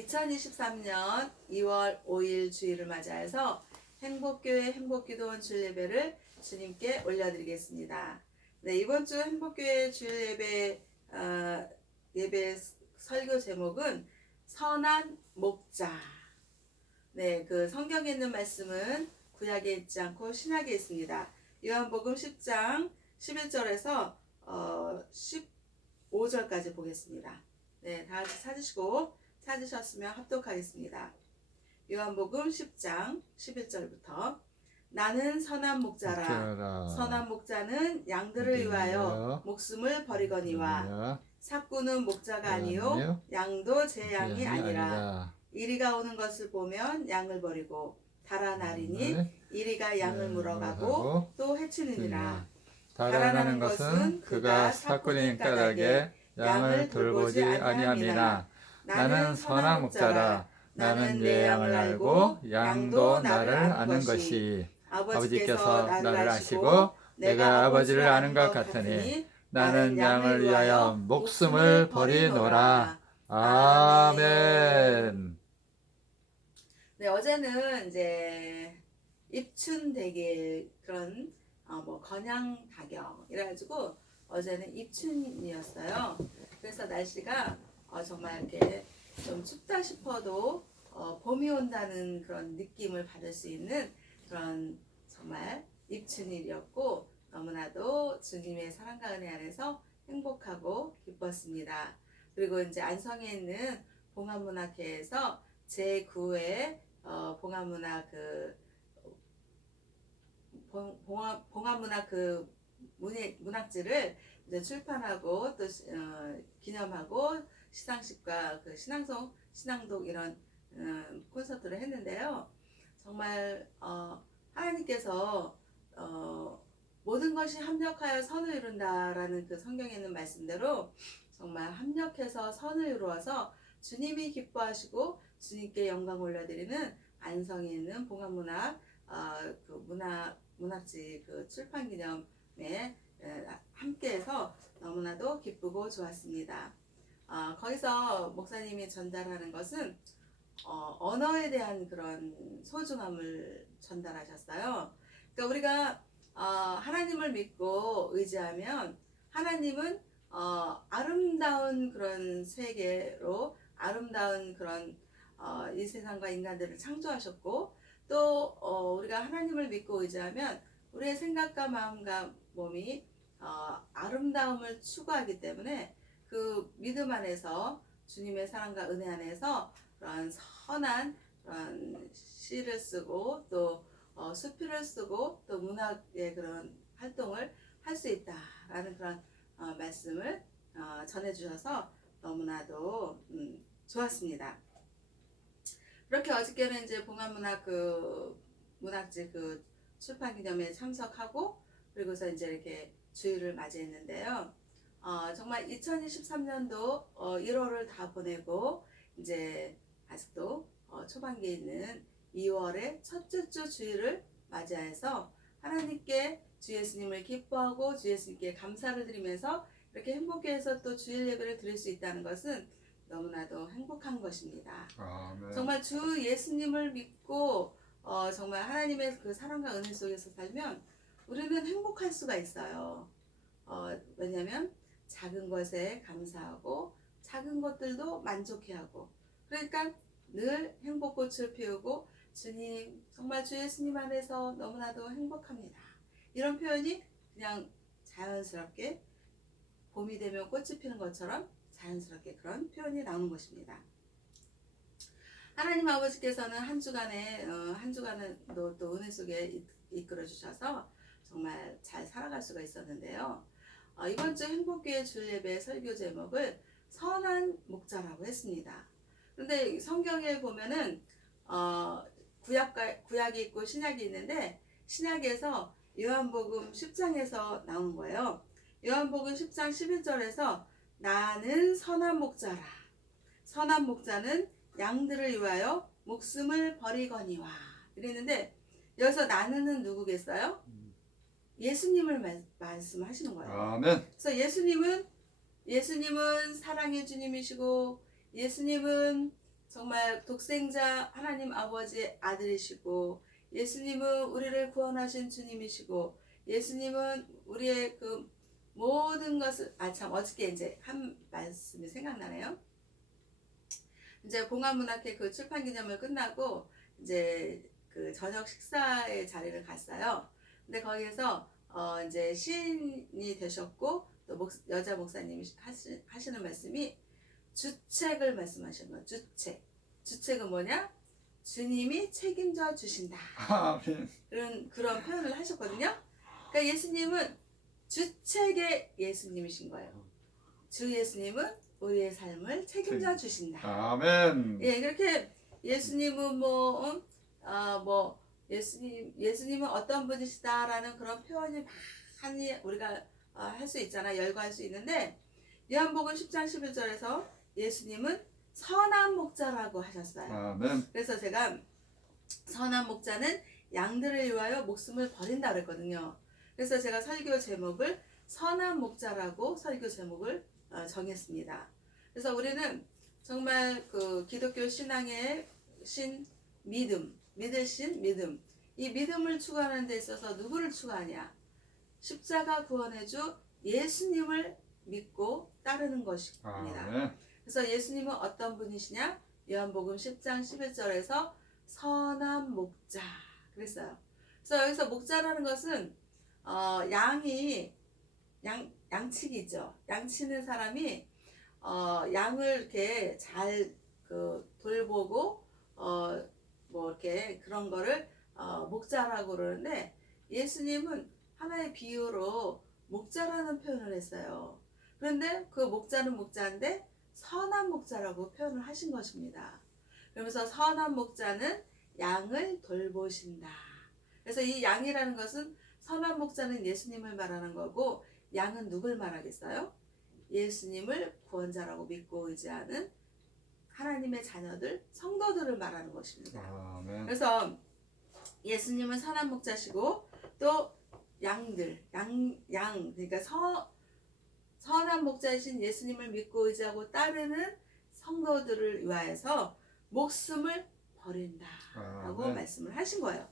2023년 2월 5일 주일을 맞이해서 행복교회 행복기도원 주일 예배를 주님께 올려드리겠습니다. 네, 이번 주 행복교회 주일 예배 설교 제목은 선한 목자. 네, 그 성경에 있는 말씀은 구약에 있지 않고 신약에 있습니다. 요한복음 10장 11절에서 15절까지 보겠습니다. 네, 다 같이 찾으시고 찾으셨으면 합독하겠습니다. 요한복음 10장 11절부터 나는 선한 목자라. 선한 목자는 양들을 위하여 목숨을 버리거니와 삭구는 목자가 아니요 양도 제 양이 아니라 이리가 오는 것을 보면 양을 버리고 달아나리니 이리가 양을 물어가고 또 해치느니라. 달아나는 것은 그가 삭구니 까닭에 양을 돌보지 아니함이나 나는 선한 목자라. 나는 내 양을 알고 양도 나를 아는 것이 아버지께서 나를 아시고 내가 아버지를 아는 것 같으니 나는 양을 위하여 목숨을 버리노라. 아멘. 네, 어제는 이제 입춘대길 그런 건양 다경 이래가지고 어제는 입춘이었어요. 그래서 날씨가 정말 이렇게 좀 춥다 싶어도 봄이 온다는 그런 느낌을 받을 수 있는 그런 정말 입춘일이었고 너무나도 주님의 사랑과 은혜 안에서 행복하고 기뻤습니다. 그리고 이제 안성에 있는 봉합문학회에서 제9회 봉합문학 봉합문학 문학지를 이제 출판하고 또 기념하고 시상식과 그 신앙송, 신앙독 이런 콘서트를 했는데요. 정말 하나님께서 모든 것이 합력하여 선을 이룬다라는 그 성경에 있는 말씀대로 정말 합력해서 선을 이루어서 주님이 기뻐하시고 주님께 영광 올려드리는 안성에 있는 봉합문학 문학지 그 출판 기념에 함께해서 너무나도 기쁘고 좋았습니다. 거기서 목사님이 전달하는 것은 언어에 대한 그런 소중함을 전달하셨어요. 그러니까 우리가 하나님을 믿고 의지하면 하나님은 아름다운 그런 세계로 아름다운 그런 이 세상과 인간들을 창조하셨고 또 우리가 하나님을 믿고 의지하면 우리의 생각과 마음과 몸이 아름다움을 추구하기 때문에 그 믿음 안에서 주님의 사랑과 은혜 안에서 그런 선한 그런 시를 쓰고 또 수필을 쓰고 또 문학의 그런 활동을 할 수 있다라는 그런 말씀을 전해주셔서 너무나도 좋았습니다. 그렇게 어저께는 이제 봉합문학 문학지 출판 기념회에 참석하고 그리고서 이제 이렇게 주일을 맞이했는데요. 정말 2023년도 1월을 다 보내고 이제 아직도 초반기에 있는 2월의 첫째 주 주일을 맞이해서 하나님께 주 예수님을 기뻐하고 주 예수님께 감사를 드리면서 이렇게 행복해서 또 주일 예배를 드릴 수 있다는 것은 너무나도 행복한 것입니다. 아멘. 정말 주 예수님을 믿고 정말 하나님의 그 사랑과 은혜 속에서 살면 우리는 행복할 수가 있어요. 왜냐하면 작은 것에 감사하고 작은 것들도 만족해하고 그러니까 늘 행복꽃을 피우고 주님 정말 주 예수님 안에서 너무나도 행복합니다. 이런 표현이 그냥 자연스럽게 봄이 되면 꽃이 피는 것처럼 자연스럽게 그런 표현이 나오는 것입니다. 하나님 아버지께서는 한 주간은 또 은혜 속에 이끌어 주셔서 정말 잘 살아갈 수가 있었는데요. 이번 주 행복교회 주일 예배 설교 제목을 선한 목자라고 했습니다. 그런데 성경에 보면은 구약이 있고 신약이 있는데 신약에서 요한복음 10장에서 나온 거예요. 요한복음 10장 11절에서 나는 선한 목자라. 선한 목자는 양들을 위하여 목숨을 버리거니와 이랬는데 여기서 나는은 누구겠어요? 예수님을 말씀하시는 거예요. 아멘. 그래서 예수님은 사랑의 주님이시고 예수님은 정말 독생자 하나님 아버지의 아들이시고 예수님은 우리를 구원하신 주님이시고 예수님은 우리의 그 모든 것을 참 어저께 이제 한 말씀이 생각나네요. 이제 봉화문학회 그 출판 기념을 끝나고 이제 그 저녁 식사의 자리를 갔어요. 근데 거기에서 이제 시인이 되셨고 또 여자 목사님이 하시는 말씀이 주책을 말씀하시는 거예요. 주책은 뭐냐? 주님이 책임져 주신다. 아멘. 그런 표현을 하셨거든요. 그러니까 예수님은 주책의 예수님이신 거예요. 주 예수님은 우리의 삶을 책임져 주신다. 아멘. 예, 그렇게 예수님은 예수님은 어떤 분이시다라는 그런 표현이 많이 우리가 할 수 있잖아, 열거할 수 있는데 요한복음 10장 11절에서 예수님은 선한 목자라고 하셨어요. 아멘. 그래서 제가 선한 목자는 양들을 위하여 목숨을 버린다 그랬거든요. 그래서 제가 설교 제목을 선한 목자라고 설교 제목을 정했습니다. 그래서 우리는 정말 그 기독교 신앙의 믿을 신 믿음. 이 믿음을 추구하는 데 있어서 누구를 추구하냐? 십자가 구원해주 예수님을 믿고 따르는 것입니다. 아멘. 그래서 예수님은 어떤 분이시냐? 요한복음 10장 11절에서 선한 목자 그랬어요. 그래서 여기서 목자라는 것은 양치기죠. 양치는 사람이 양을 이렇게 잘 돌보고 뭐 이렇게 그런 거를 목자라고 그러는데 예수님은 하나의 비유로 목자라는 표현을 했어요. 그런데 그 목자는 목자인데 선한 목자라고 표현을 하신 것입니다. 그러면서 선한 목자는 양을 돌보신다. 그래서 이 양이라는 것은 선한 목자는 예수님을 말하는 거고 양은 누굴 말하겠어요? 예수님을 구원자라고 믿고 의지하는 하나님의 자녀들, 성도들을 말하는 것입니다. 아멘. 그래서 예수님은 선한 목자시고 또 양들, 그러니까 선한 목자이신 예수님을 믿고 의지하고 따르는 성도들을 위하여서 목숨을 버린다라고 말씀을 하신 거예요.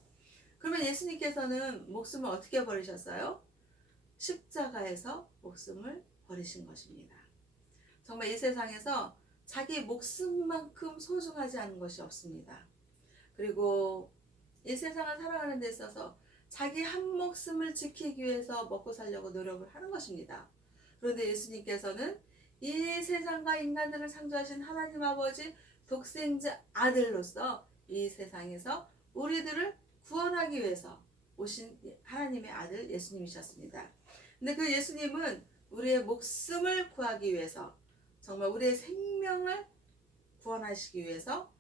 그러면 예수님께서는 목숨을 어떻게 버리셨어요? 십자가에서 목숨을 버리신 것입니다. 정말 이 세상에서 자기 목숨만큼 소중하지 않은 것이 없습니다. 그리고 이 세상을 살아가는 데 있어서 자기 한 목숨을 지키기 위해서 먹고 살려고 노력을 하는 것입니다. 그런데 예수님께서는 이 세상과 인간들을 창조하신 하나님 아버지 독생자 아들로서 이 세상에서 우리들을 구원하기 위해서 오신 하나님의 아들 예수님이셨습니다. 근데 그 예수님은 우리의 목숨을 구하기 위해서 정말 우리의 생명을 구원하시기 위해서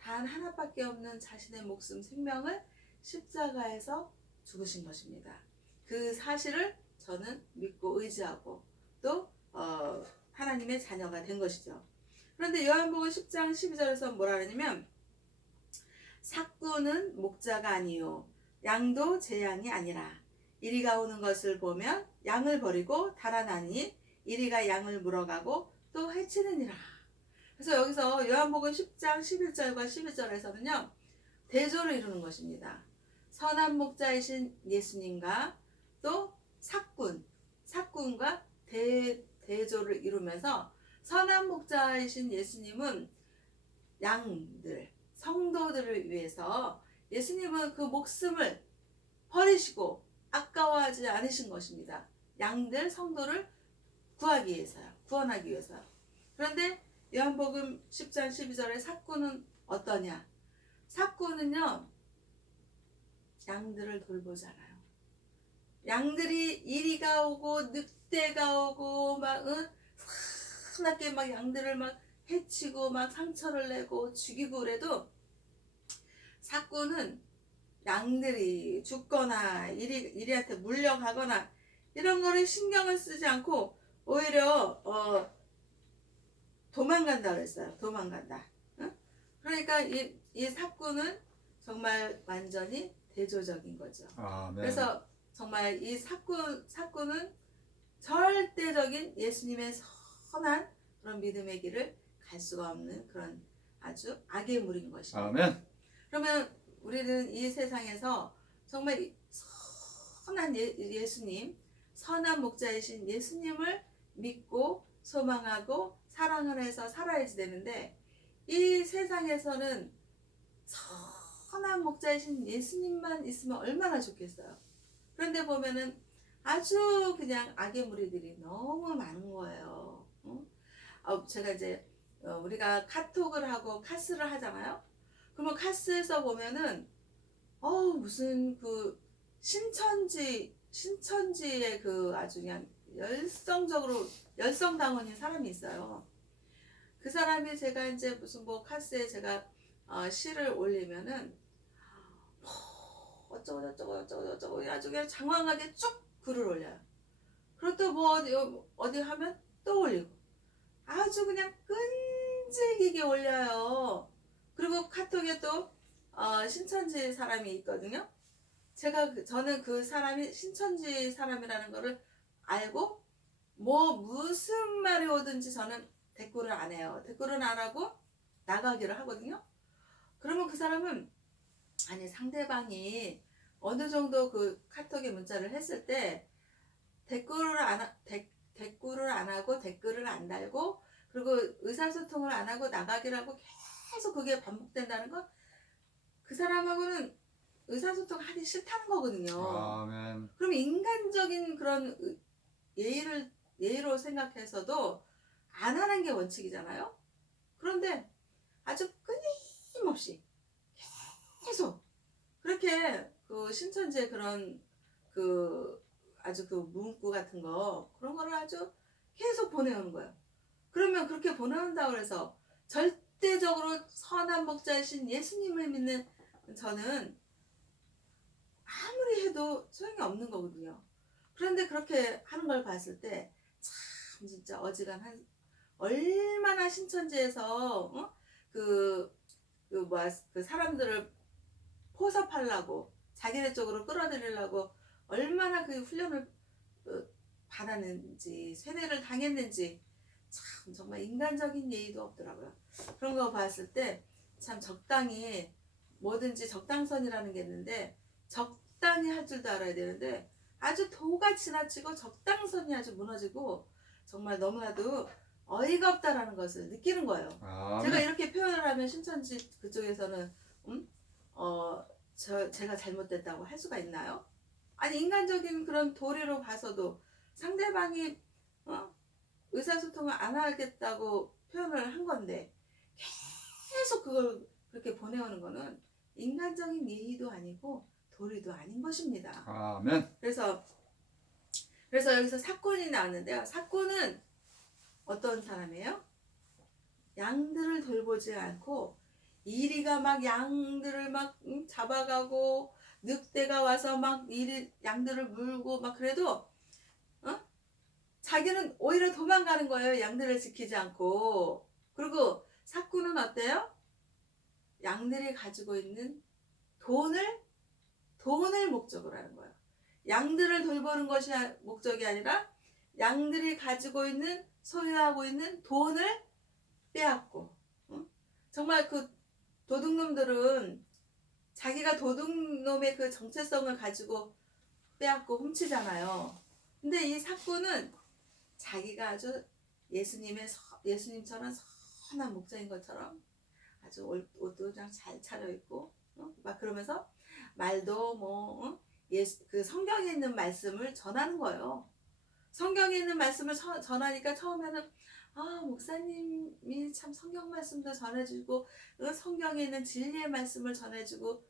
단 하나밖에 없는 자신의 목숨 생명을 십자가에서 죽으신 것입니다. 그 사실을 저는 믿고 의지하고 또 하나님의 자녀가 된 것이죠. 그런데 요한복음 10장 12절에서 뭐라 그러냐면 삭구는 목자가 아니요 양도 제 양이 아니라 이리가 오는 것을 보면 양을 버리고 달아나니 이리가 양을 물어가고 또 해치느니라. 그래서 여기서 요한복음 10장 11절과 12절에서는요 대조를 이루는 것입니다. 선한 목자이신 예수님과 또 삭군과 대조를 이루면서 선한 목자이신 예수님은 양들, 성도들을 위해서 예수님은 그 목숨을 버리시고 아까워하지 않으신 것입니다. 양들, 성도를 구하기 위해서요. 구원하기 위해서요. 그런데 요한복음 10장 12절에 삭구는 어떠냐? 삭구는요 양들을 돌보잖아요. 양들이 이리가 오고 늑대가 오고 막 흔하게 막 양들을 막 해치고 막 상처를 내고 죽이고 그래도 삭구는 양들이 죽거나 이리한테 물려가거나 이런 거를 신경을 쓰지 않고 오히려 도망간다 그랬어요. 도망간다. 응? 그러니까 이 삭구는 정말 완전히 대조적인 거죠. 아멘. 그래서 정말 이 삭구는 절대적인 예수님의 선한 그런 믿음의 길을 갈 수가 없는 그런 아주 악의 물인 것입니다. 아멘. 그러면 우리는 이 세상에서 정말 선한 예수님, 선한 목자이신 예수님을 믿고 소망하고 사랑을 해서 살아야지 되는데, 이 세상에서는 선한 목자이신 예수님만 있으면 얼마나 좋겠어요. 그런데 보면은 아주 그냥 악의 무리들이 너무 많은 거예요. 제가 이제 우리가 카톡을 하고 카스를 하잖아요. 그러면 카스에서 보면은 무슨 그 신천지의 그 아주 그냥 열성당원인 사람이 있어요. 그 사람이 제가 이제 무슨 뭐 카스에 제가 시를 올리면은 어쩌고 아주 그냥 장황하게 쭉 글을 올려요. 그리고 또 뭐 어디 하면 또 올리고 아주 그냥 끈질기게 올려요. 그리고 카톡에 또 신천지 사람이 있거든요. 저는 그 사람이 신천지 사람이라는 거를 알고 뭐 무슨 말이 오든지 저는 댓글을 안 해요. 댓글은 안 하고 나가기를 하거든요. 그러면 그 사람은 아니 상대방이 어느 정도 그 카톡에 문자를 했을 때 댓글을 안 하고 댓글을 안 달고 그리고 의사소통을 안 하고 나가기를 하고 계속 그게 반복된다는 건 그 사람하고는 의사소통하기 싫다는 거거든요. 아멘. 그럼 인간적인 그런 예의로 생각해서도 안 하는 게 원칙이잖아요. 그런데 아주 끊임없이 계속 그렇게 그 신천지의 그런 그 아주 그 문구 같은 거 그런 거를 아주 계속 보내오는 거예요. 그러면 그렇게 보내온다고 해서 절대적으로 선한 목자이신 예수님을 믿는 저는 아무리 해도 소용이 없는 거거든요. 그런데 그렇게 하는 걸 봤을 때 참 진짜 어지간한 얼마나 신천지에서 그 사람들을 포섭하려고 자기네 쪽으로 끌어들이려고 얼마나 그 훈련을 받았는지 세뇌를 당했는지 참 정말 인간적인 예의도 없더라고요. 그런 거 봤을 때 참 적당히 뭐든지 적당선이라는 게 있는데 적당히 할 줄도 알아야 되는데 아주 도가 지나치고 적당선이 아주 무너지고 정말 너무나도 어이가 없다라는 것을 느끼는 거예요. 제가 이렇게 표현을 하면 신천지 그쪽에서는 제가 잘못됐다고 할 수가 있나요? 아니 인간적인 그런 도리로 봐서도 상대방이 의사소통을 안 하겠다고 표현을 한 건데 계속 그걸 그렇게 보내오는 거는 인간적인 예의도 아니고 도리도 아닌 것입니다. 아멘. 그래서 여기서 사꾼이 나왔는데요. 사꾼은 어떤 사람이에요? 양들을 돌보지 않고 이리가 막 양들을 막 잡아가고 늑대가 와서 막 양들을 물고 막 그래도 자기는 오히려 도망가는 거예요. 양들을 지키지 않고. 그리고 사꾼은 어때요? 양들이 가지고 있는 돈을 목적으로 하는 거예요. 양들을 돌보는 것이 목적이 아니라 양들이 가지고 있는 소유하고 있는 돈을 빼앗고 정말 그 도둑놈들은 자기가 도둑놈의 그 정체성을 가지고 빼앗고 훔치잖아요. 근데 이 사꾼은 자기가 아주 예수님처럼 선한 목자인 것처럼 아주 옷도 그냥 잘 차려입고 막 그러면서 말도 그 성경에 있는 말씀을 전하는 거예요. 성경에 있는 말씀을 전하니까 처음에는 목사님이 참 성경 말씀도 전해주고 성경에 있는 진리의 말씀을 전해주고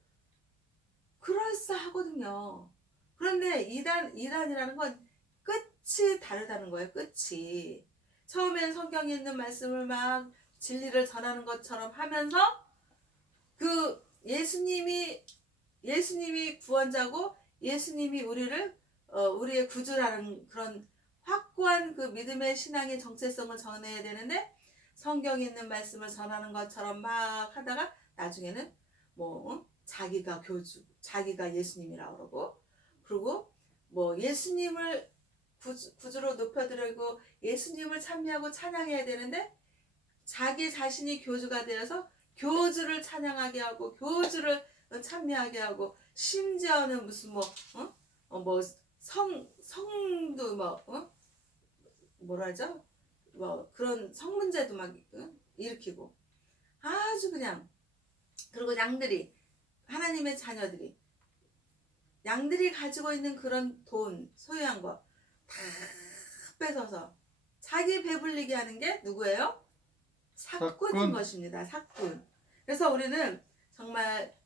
그럴싸하거든요. 그런데 이단이라는 건 끝이 다르다는 거예요. 끝이 처음엔 성경에 있는 말씀을 막 진리를 전하는 것처럼 하면서 그 예수님이 구원자고 예수님이 우리의 구주라는 그런 확고한 그 믿음의 신앙의 정체성을 전해야 되는데 성경에 있는 말씀을 전하는 것처럼 막 하다가 나중에는 자기가 예수님이라고 그러고 그리고 예수님을 구주로 높여드리고 예수님을 찬미하고 찬양해야 되는데 자기 자신이 교주가 되어서 교주를 찬양하게 하고 교주를 찬미하게 하고 심지어는 무슨 성도 뭐라죠? 그런 성문제도 막 일으키고 아주 그냥. 그리고 양들이, 하나님의 자녀들이 양들이 가지고 있는 그런 돈, 소유한 거 다 뺏어서 자기 배불리게 하는 게 누구예요? 사꾼인 것입니다. 사꾼. 그래서 우리는 정말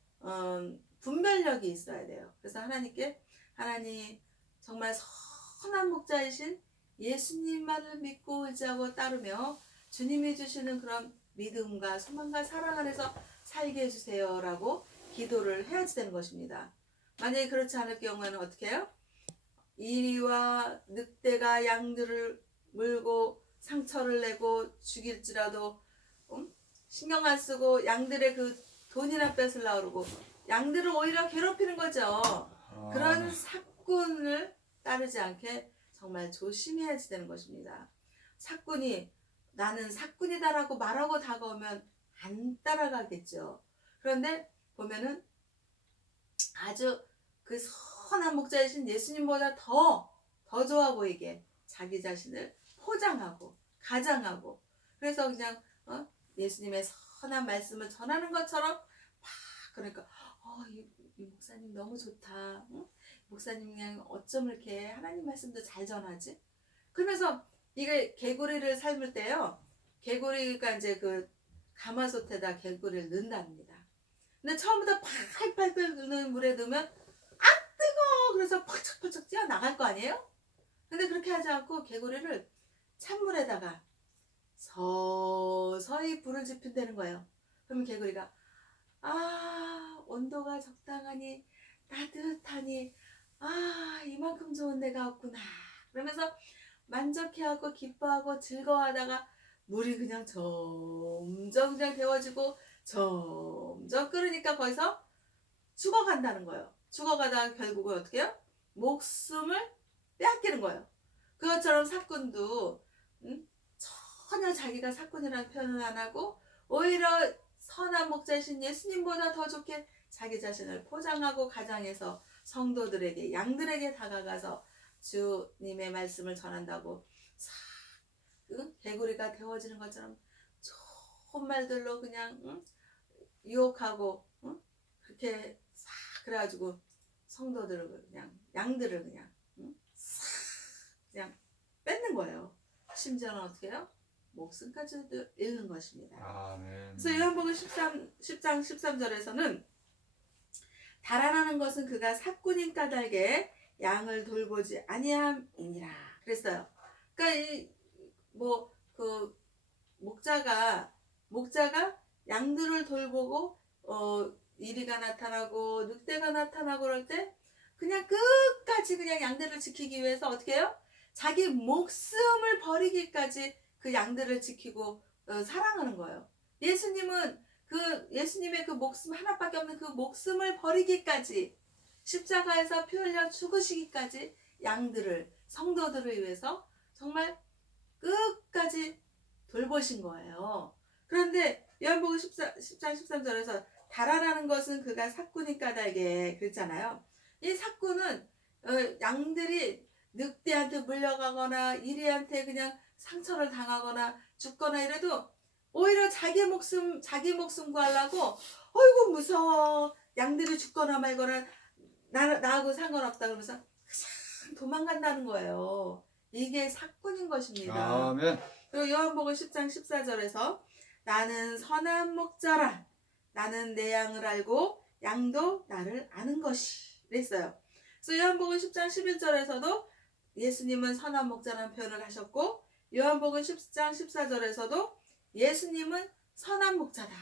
분별력이 있어야 돼요. 그래서 하나님 정말 선한 목자이신 예수님만을 믿고 의지하고 따르며 주님이 주시는 그런 믿음과 소망과 사랑 안에서 살게 해주세요 라고 기도를 해야지 되는 것입니다. 만약에 그렇지 않을 경우에는 어떻게 해요? 이리와 늑대가 양들을 물고 상처를 내고 죽일지라도 신경 안 쓰고 양들의 그 돈이나 뺏으려고 그러고 양들을 오히려 괴롭히는 거죠. 그런 사꾼을 따르지 않게 정말 조심해야지 되는 것입니다. 사꾼이 나는 사꾼이다라고 말하고 다가오면 안 따라가겠죠. 그런데 보면은 아주 그 선한 목자이신 예수님보다 더 좋아 보이게 자기 자신을 포장하고 가장하고, 그래서 그냥 예수님의 선한 말씀을 전하는 것처럼 막, 그러니까 이 목사님 너무 좋다. 목사님 그냥 어쩜 이렇게 하나님 말씀도 잘 전하지? 그러면서 이게 개구리를 삶을 때요. 개구리가 이제 그 가마솥에다 개구리를 넣는답니다. 근데 처음부터 팔팔 끓는 물에 넣으면 뜨거워! 그래서 펄쩍펄쩍 뛰어나갈 거 아니에요? 근데 그렇게 하지 않고 개구리를 찬물에다가 서서히 불을 지핀다는 거예요. 그러면 개구리가 온도가 적당하니 따뜻하니 이만큼 좋은 데가 없구나 그러면서 만족해하고 기뻐하고 즐거워하다가 물이 그냥 점점 그냥 데워지고 점점 끓으니까 거기서 죽어간다는 거예요. 죽어가다가 결국은 어떻게 해요? 목숨을 빼앗기는 거예요. 그것처럼 사꾼도 전혀 자기가 사꾼이라는 표현을 안 하고 오히려 선한 목자이신 예수님보다 더 좋게 자기 자신을 포장하고 가장해서 성도들에게, 양들에게 다가가서 주님의 말씀을 전한다고 개구리가 데워지는 것처럼 좋은 말들로 그냥 유혹하고 그렇게 그래가지고 성도들을 그냥 양들을 그냥 그냥 뺏는 거예요. 심지어는 어떻게 해요? 목숨까지도 잃는 것입니다. 아멘. 그래서 요한복음 10장 13절에서는 달아나는 것은 그가 사꾼인 까닭에 양을 돌보지 아니함이니라 그랬어요. 그러니까 그 목자가 양들을 돌보고 이리가 나타나고 늑대가 나타나고 그럴 때 그냥 끝까지 그냥 양들을 지키기 위해서 어떻게 해요? 자기 목숨을 버리기까지 그 양들을 지키고 사랑하는 거예요. 예수님의 그 목숨 하나밖에 없는 그 목숨을 버리기까지 십자가에서 피 흘려 죽으시기까지 양들을, 성도들을 위해서 정말 끝까지 돌보신 거예요. 그런데 요한복음 10장 13절에서 달아나는 것은 그가 사꾼이 까닭에 그랬잖아요. 이 사꾼은 양들이 늑대한테 물려가거나 이리한테 그냥 상처를 당하거나 죽거나 이래도 오히려 자기 목숨 구하려고 어이구 무서워 양들이 죽거나 말거나 나하고 상관없다 그러면서 그냥 도망간다는 거예요. 이게 사꾼인 것입니다. 아멘. 그리고 요한복음 10장 14절에서 나는 선한 목자라 나는 내 양을 알고 양도 나를 아는 것이 그랬어요. 그래서 요한복음 10장 11절에서도 예수님은 선한 목자라는 표현을 하셨고 요한복음 10장 14절에서도 예수님은 선한 목자다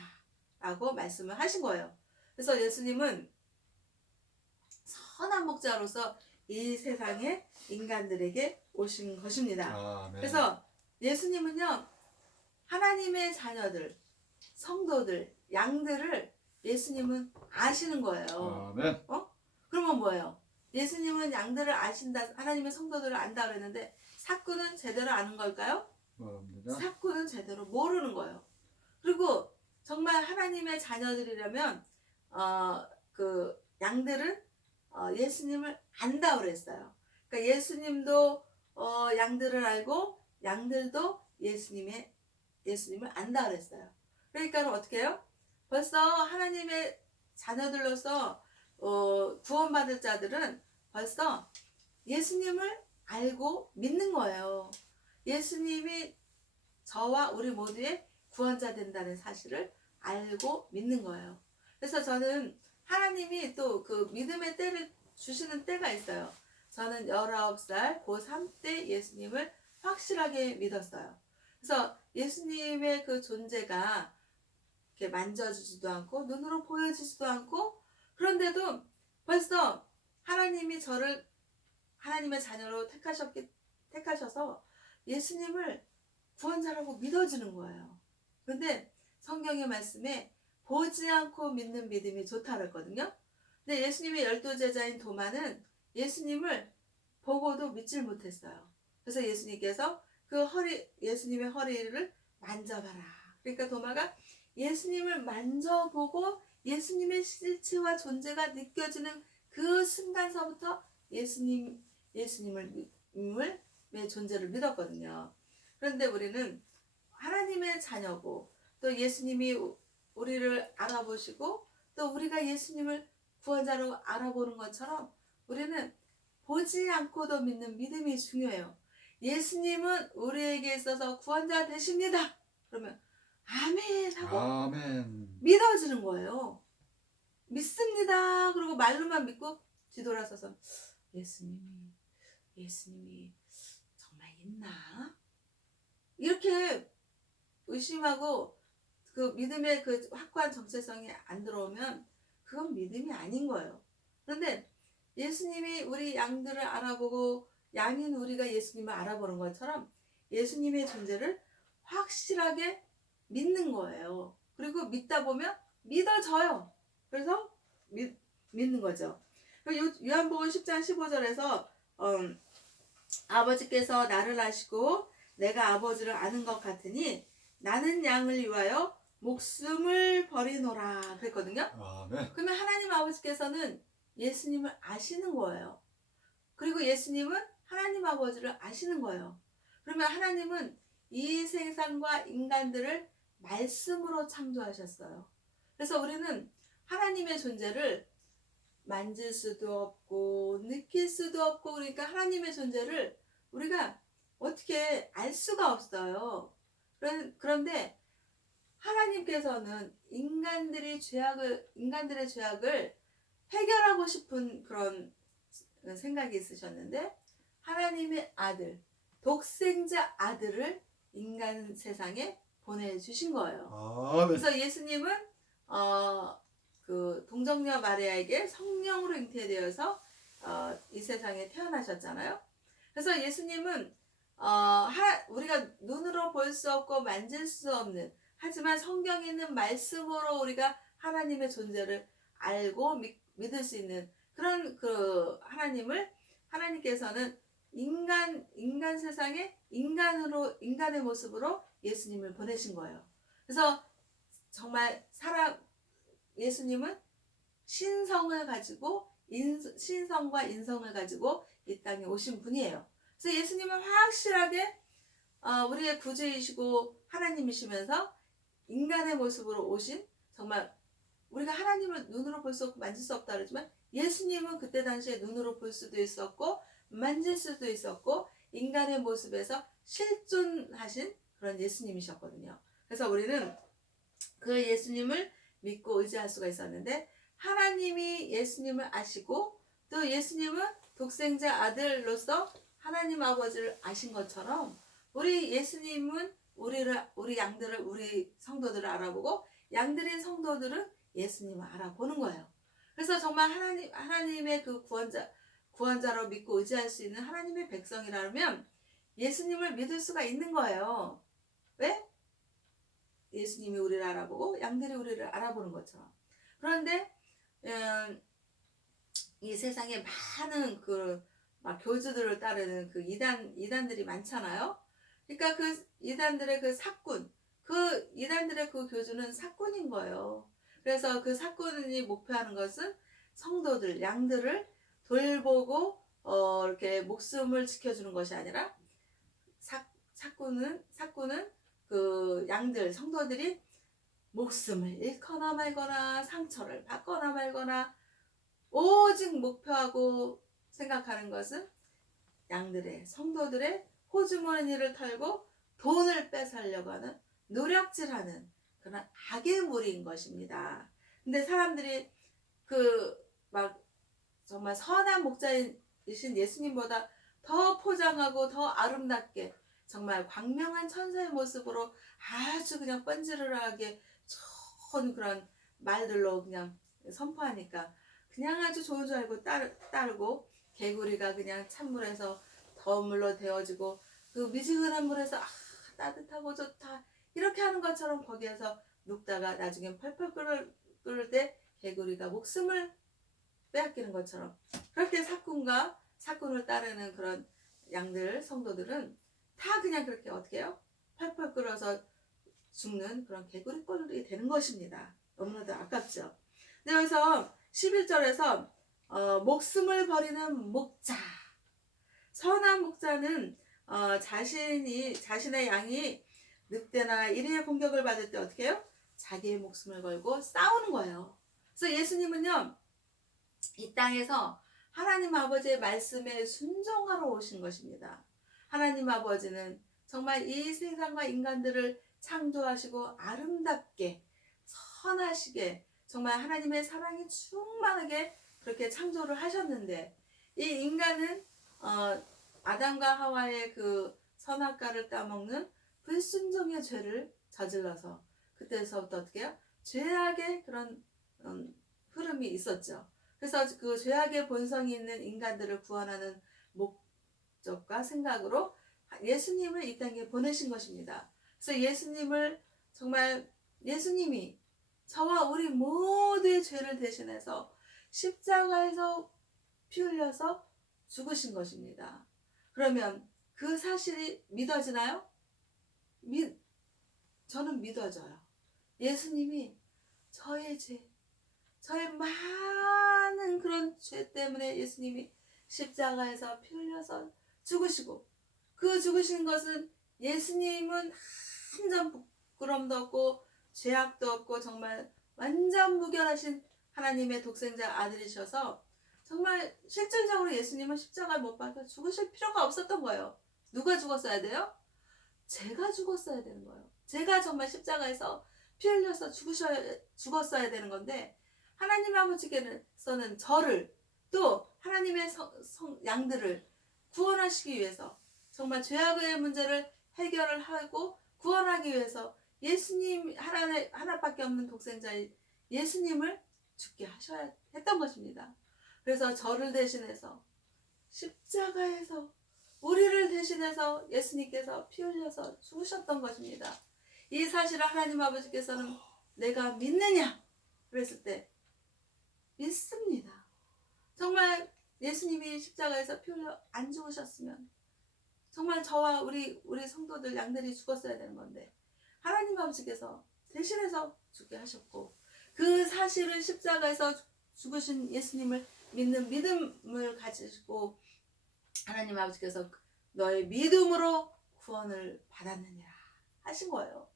라고 말씀을 하신 거예요. 그래서 예수님은 선한 목자로서 이 세상에 인간들에게 오신 것입니다. 아멘. 그래서 예수님은요 하나님의 자녀들, 성도들, 양들을 예수님은 아시는 거예요. 아멘. 그러면 뭐예요? 예수님은 양들을 아신다, 하나님의 성도들을 안다 그랬는데 사꾼은 제대로 아는 걸까요? 모릅니다. 사꾼은 제대로 모르는 거예요. 그리고 정말 하나님의 자녀들이라면 그 양들은 예수님을 안다 그랬어요. 그러니까 예수님도 양들을 알고 양들도 예수님을 안다 그랬어요. 그러니까 어떻게 해요? 벌써 하나님의 자녀들로서 구원받을 자들은 벌써 예수님을 알고 믿는 거예요. 예수님이 저와 우리 모두의 구원자 된다는 사실을 알고 믿는 거예요. 그래서 저는 하나님이 또 그 믿음의 때를 주시는 때가 있어요. 저는 19살 고3 때 예수님을 확실하게 믿었어요. 그래서 예수님의 그 존재가 이렇게 만져지지도 않고 눈으로 보여지지도 않고, 그런데도 벌써 하나님이 저를 하나님의 자녀로 택하셔서 예수님을 구원자라고 믿어주는 거예요. 그런데 성경의 말씀에 보지 않고 믿는 믿음이 좋다 그랬거든요. 근데 예수님의 12제자인 도마는 예수님을 보고도 믿질 못했어요. 그래서 예수님께서 예수님의 허리를 만져봐라. 그러니까 도마가 예수님을 만져보고 예수님의 실체와 존재가 느껴지는 그 순간서부터 예수님의 존재를 믿었거든요. 그런데 우리는 하나님의 자녀고 또 예수님이 우리를 알아보시고 또 우리가 예수님을 구원자로 알아보는 것처럼 우리는 보지 않고도 믿는 믿음이 중요해요. 예수님은 우리에게 있어서 구원자 되십니다. 그러면 아멘 하고 아멘. 믿어지는 거예요. 믿습니다. 그리고 말로만 믿고 뒤돌아서서 예수님이 정말 있나? 이렇게 의심하고 그 믿음의 그 확고한 정체성이 안 들어오면 그건 믿음이 아닌 거예요. 그런데 예수님이 우리 양들을 알아보고 양인 우리가 예수님을 알아보는 것처럼 예수님의 존재를 확실하게 믿는 거예요. 그리고 믿다 보면 믿어져요. 그래서 믿는 거죠. 요한복음 10장 15절에서 아버지께서 나를 아시고 내가 아버지를 아는 것 같으니 나는 양을 위하여 목숨을 버리노라 그랬거든요. 아멘. 그러면 하나님 아버지께서는 예수님을 아시는 거예요. 그리고 예수님은 하나님 아버지를 아시는 거예요. 그러면 하나님은 이 세상과 인간들을 말씀으로 창조하셨어요. 그래서 우리는 하나님의 존재를 만질 수도 없고 느낄 수도 없고, 그러니까 하나님의 존재를 우리가 어떻게 알 수가 없어요. 그런데 하나님께서는 인간들의 죄악을 해결하고 싶은 그런 생각이 있으셨는데 하나님의 아들, 독생자 아들을 인간 세상에 보내주신 거예요. 아멘. 그래서 예수님은 그 동정녀 마리아에게 성령으로 잉태되어서 이 세상에 태어나셨잖아요. 그래서 예수님은 우리가 눈으로 볼 수 없고 만질 수 없는, 하지만 성경에 있는 말씀으로 우리가 하나님의 존재를 알고 믿을 수 있는 그런 그 하나님께서는 인간 세상에 인간의 모습으로 예수님을 보내신 거예요. 그래서 정말 예수님은 신성과 인성을 가지고 이 땅에 오신 분이에요. 그래서 예수님은 확실하게 우리의 구주이시고 하나님이시면서 인간의 모습으로 오신, 정말 우리가 하나님을 눈으로 볼 수 없고 만질 수 없다 그러지만 예수님은 그때 당시에 눈으로 볼 수도 있었고 만질 수도 있었고 인간의 모습에서 실존하신 그런 예수님이셨거든요. 그래서 우리는 그 예수님을 믿고 의지할 수가 있었는데, 하나님이 예수님을 아시고 또 예수님은 독생자 아들로서 하나님 아버지를 아신 것처럼 우리 예수님은 우리 양들을, 우리 성도들을 알아보고 양들인 성도들은 예수님을 알아보는 거예요. 그래서 정말 하나님의 그 구원자로 믿고 의지할 수 있는 하나님의 백성이라면 예수님을 믿을 수가 있는 거예요. 왜? 예수님이 우리를 알아보고 양들이 우리를 알아보는 것처럼. 그런데 이 세상에 많은 막 교주들을 따르는 그 이단들이 많잖아요. 그러니까 그 이단들의 그 사꾼, 그 이단들의 그 교주는 사꾼인 거예요. 그래서 그 사꾼이 목표하는 것은 성도들, 양들을 돌보고 이렇게 목숨을 지켜주는 것이 아니라 사꾼은 그 양들, 성도들이 목숨을 잃거나 말거나 상처를 받거나 말거나 오직 목표하고 생각하는 것은 양들의, 성도들의 호주머니를 털고 돈을 뺏으려고 하는 노력질하는 그런 악의 무리인 것입니다. 근데 사람들이 막 정말 선한 목자이신 예수님보다 더 포장하고 더 아름답게 정말 광명한 천사의 모습으로 아주 그냥 뻔지르르하게 좋은 그런 말들로 그냥 선포하니까 그냥 아주 좋은 줄 알고 따르고, 개구리가 그냥 찬물에서 더운 물로 데워지고 그 미지근한 물에서 따뜻하고 좋다 이렇게 하는 것처럼 거기에서 눕다가 나중에 펄펄 끓을 때 개구리가 목숨을 빼앗기는 것처럼, 그렇게 사꾼을 따르는 그런 양들, 성도들은 다 그냥 그렇게 어떻게 해요? 펄펄 끓어서 죽는 그런 개구리 꼴이 되는 것입니다. 너무나도 아깝죠. 근데 여기서 11절에서 목숨을 버리는 목자, 선한 목자는 자신의 양이 늑대나 이리의 공격을 받을 때 어떻게 해요? 자기의 목숨을 걸고 싸우는 거예요. 그래서 예수님은요, 이 땅에서 하나님 아버지의 말씀에 순종하러 오신 것입니다. 하나님 아버지는 정말 이 세상과 인간들을 창조하시고 아름답게 선하시게 정말 하나님의 사랑이 충만하게 그렇게 창조를 하셨는데, 이 인간은 아담과 하와의 그 선악과를 따먹는 불순종의 죄를 저질러서 그때서부터 어떻게 해요? 죄악의 그런 흐름이 있었죠. 그래서 그 죄악의 본성이 있는 인간들을 구원하는 목적과 생각으로 예수님을 이 땅에 보내신 것입니다. 그래서 예수님이 저와 우리 모두의 죄를 대신해서 십자가에서 피 흘려서 죽으신 것입니다. 그러면 그 사실이 믿어지나요? 저는 믿어져요. 예수님이 저의 많은 그런 죄 때문에 예수님이 십자가에서 피 흘려서 죽으시고, 그 죽으신 것은 예수님은 한 점 부끄럼도 없고 죄악도 없고 정말 완전 무결하신 하나님의 독생자 아들이셔서 정말 실질적으로 예수님은 십자가에 못 박혀 죽으실 필요가 없었던 거예요. 누가 죽었어야 돼요? 제가 죽었어야 되는 거예요. 제가 정말 십자가에서 피 흘려서 죽었어야 되는 건데, 하나님 아버지께서는 저를, 또 하나님의 양들을 구원하시기 위해서 정말 죄악의 문제를 해결을 하고 구원하기 위해서 예수님 하나밖에 없는 독생자인 예수님을 죽게 하셔야 했던 것입니다. 그래서 저를 대신해서 십자가에서 우리를 대신해서 예수님께서 피 흘려서 죽으셨던 것입니다. 이 사실을 하나님 아버지께서는 내가 믿느냐 그랬을 때 믿습니다. 정말 예수님이 십자가에서 피 흘려 안 죽으셨으면 정말 저와 우리 성도들 양들이 죽었어야 되는 건데, 하나님 아버지께서 대신해서 죽게 하셨고, 그 사실을 십자가에서 죽으신 예수님을 믿는 믿음을 가지고 하나님 아버지께서 너의 믿음으로 구원을 받았느니라 하신 거예요.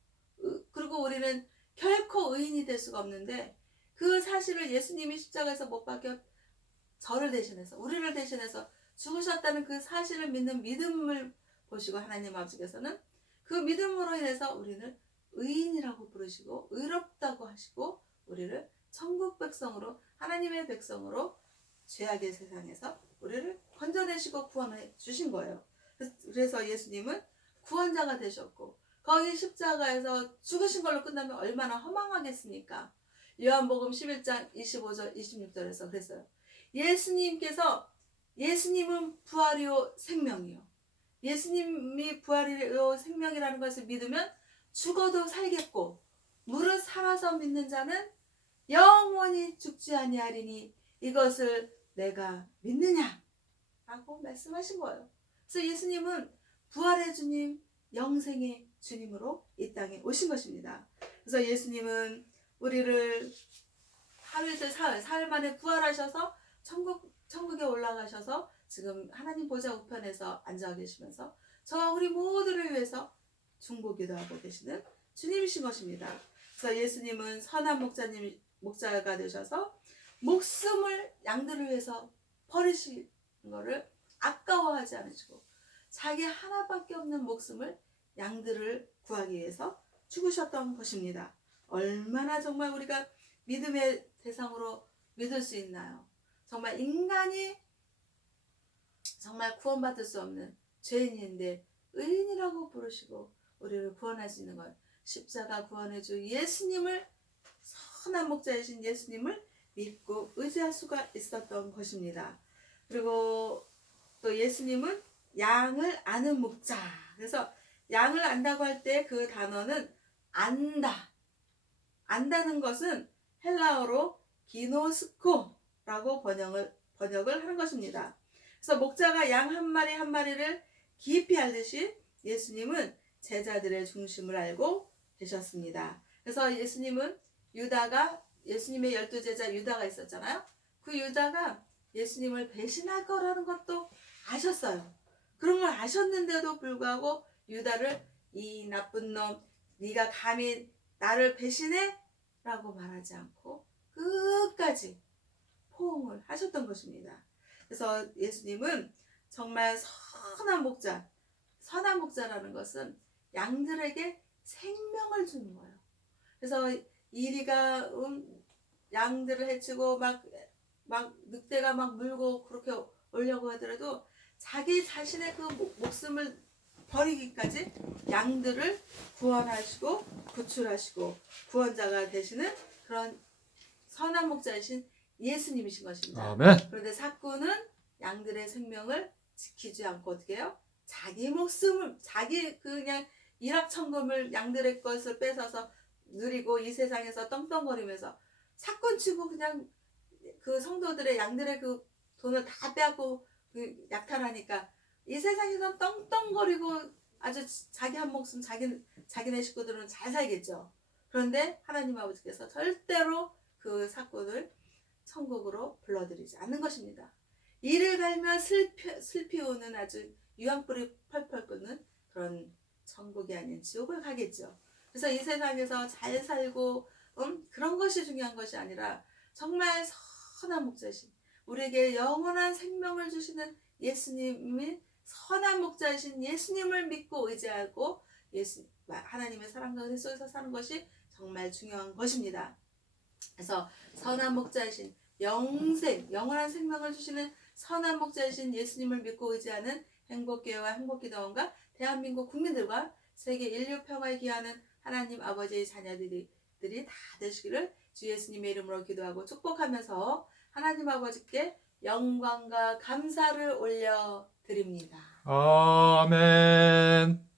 그리고 우리는 결코 의인이 될 수가 없는데, 그 사실을 예수님이 십자가에서 못 박혀 저를 대신해서 우리를 대신해서 죽으셨다는 그 사실을 믿는 믿음을 보시고 하나님 아버지께서는 그 믿음으로 인해서 우리를 의인이라고 부르시고 의롭다고 하시고 우리를 천국 백성으로, 하나님의 백성으로 죄악의 세상에서 우리를 건져내시고 구원해 주신 거예요. 그래서 예수님은 구원자가 되셨고, 거기 십자가에서 죽으신 걸로 끝나면 얼마나 허망하겠습니까? 요한복음 11장 25절 26절에서 그랬어요. 예수님은 부활이요 생명이요. 예수님이 부활이요 생명이라는 것을 믿으면 죽어도 살겠고, 무릇 살아서 믿는 자는 영원히 죽지 아니하리니 이것을 내가 믿느냐? 라고 말씀하신 거예요. 그래서 예수님은 부활의 주님, 영생의 주님으로 이 땅에 오신 것입니다. 그래서 예수님은 우리를 사흘 만에 부활하셔서 천국에 올라가셔서 지금 하나님 보좌 우편에서 앉아 계시면서 저와 우리 모두를 위해서 중보기도 하고 계시는 주님이신 것입니다. 그래서 예수님은 선한 목자가 되셔서 목숨을 양들을 위해서 버리신 거를 아까워하지 않으시고 자기 하나밖에 없는 목숨을 양들을 구하기 위해서 죽으셨던 것입니다. 얼마나 정말 우리가 믿음의 대상으로 믿을 수 있나요? 정말 인간이 정말 구원받을 수 없는 죄인인데 의인이라고 부르시고 우리를 구원할 수 있는 것, 십자가 구원의 주 예수님을, 선한 목자이신 예수님을 믿고 의지할 수가 있었던 것입니다. 그리고 또 예수님은 양을 아는 목자. 그래서 양을 안다고 할 때 그 단어는 안다. 안다는 것은 헬라어로 기노스코라고 번역을 하는 것입니다. 그래서 목자가 양 한 마리 한 마리를 깊이 알듯이 예수님은 제자들의 중심을 알고 계셨습니다. 그래서 예수님은 예수님의 12제자 유다가 있었잖아요. 그 유다가 예수님을 배신할 거라는 것도 아셨어요. 그런 걸 아셨는데도 불구하고 유다를 이 나쁜 놈, 네가 감히 나를 배신해? 라고 말하지 않고 끝까지 포옹을 하셨던 것입니다. 그래서 예수님은 정말 선한 목자라는 것은 양들에게 생명을 주는 거예요. 그래서 이리가 양들을 해치고 막 늑대가 막 물고 그렇게 오려고 하더라도 자기 자신의 그 목숨을 버리기까지 양들을 구원하시고 구출하시고 구원자가 되시는 그런 선한 목자이신 예수님이신 것입니다. 아멘. 그런데 사꾼은 양들의 생명을 지키지 않고 어떻게 해요? 자기 목숨을, 자기 그냥 일확천금을 양들의 것을 뺏어서 누리고 이 세상에서 떵떵거리면서 사건치고 그냥 그 성도들의 양들의 그 돈을 다 빼앗고 그 약탈하니까 이 세상에서 떵떵거리고 아주 자기 한 목숨 자기네 식구들은 잘 살겠죠. 그런데 하나님 아버지께서 절대로 그 사건을 천국으로 불러들이지 않는 것입니다. 이를 갈면 슬피 우는 아주 유황불이 펄펄 끓는 그런 천국이 아닌 지옥을 가겠죠. 그래서 이 세상에서 잘 살고 그런 것이 중요한 것이 아니라 정말 선한 목자이신 우리에게 영원한 생명을 주시는 예수님이 선한 목자이신 예수님을 믿고 의지하고 하나님의 사랑과 은혜 속에서 사는 것이 정말 중요한 것입니다. 그래서 선한 목자이신 영원한 생명을 주시는 선한 목자이신 예수님을 믿고 의지하는 행복교회와 행복기도원과 대한민국 국민들과 세계 인류 평화에 기하는 하나님 아버지의 자녀들이 다 되시기를 주 예수님의 이름으로 기도하고 축복하면서 하나님 아버지께 영광과 감사를 올려드립니다. 아멘.